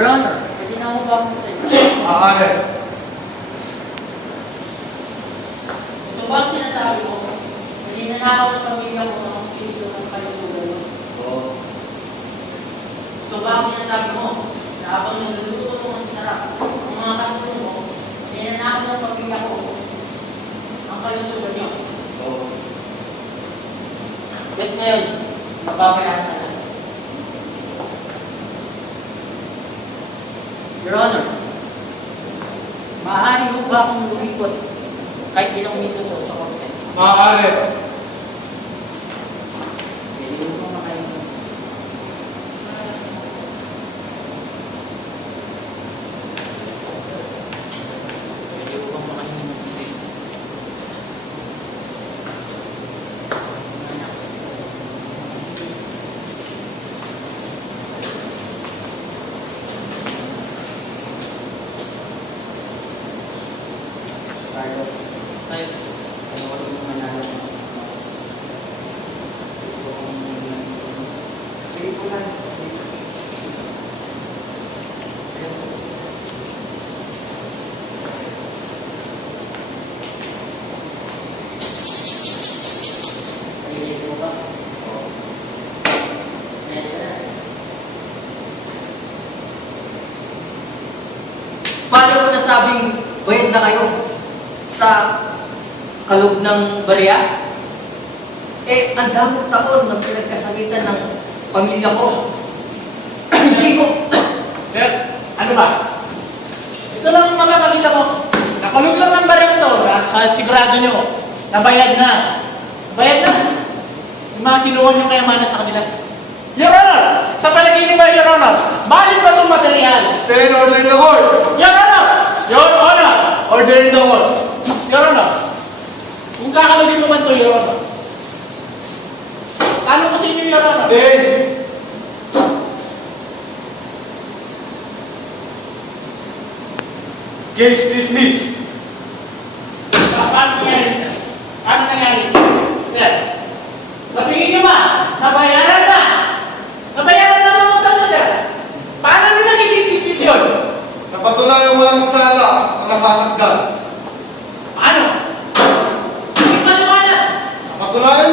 Your Honor, pwede na ako ba po sa inyo? Maaari. Ito ba ang sinasabi ko? Ninanakaw ng pamilya ko ng espiritu ng kalusugan mo. Oo. Ito ba ang sinasabi mo? Na habang niluluto mo sa sarap, ang mga katulong mo, ninanakaw ng pamilya ko ang kalusugan niyo. Oo. Yes, ngayon, mababayaan sa lahat. Your Honor, maaari ho ba akong lumipot kahit ilang minuto sa korte? Maaari. Pwede ho ba kayo? Pwede ho ba makahingi ng tubig? Carlos, tayo. Ano ko yung manalo? Sige po tayo. Pwede po ba? Pwede na. Paano mo nasabing bayad na kayo sa kaloob ng barya? Eh, ang daming taon ng pinagkasakitan ng pamilya ko. Hindi ko. Sir, ano ba? Ito lang ang makapagita mo. Sa kulog lang ng barang ito, nasa sigurado nyo, nabayad na. Nabayad na. Yung mga kinuha nyo kayamanan sa kanila. Your Honor, sa palagay niyo ba, Your Honor, balik ba itong material? Stay in order in the court. Your Honor! Your Honor! Order in the court. Your Honor, kung kakalugin mo man ito, Your Honor, paano ko sa inyo, Your Honor? Stay. Case dismissed. Paano nangyari, sir? Paano nangyari? Sir, sa tingin niyo ba, nabayaran na? Nabayaran na mga utang mo, sir? Paano nyo naging dismiss yun? Napatunayan mo lang sala ang nasasaktan. Paano? Hindi paliwanag. Napatunayan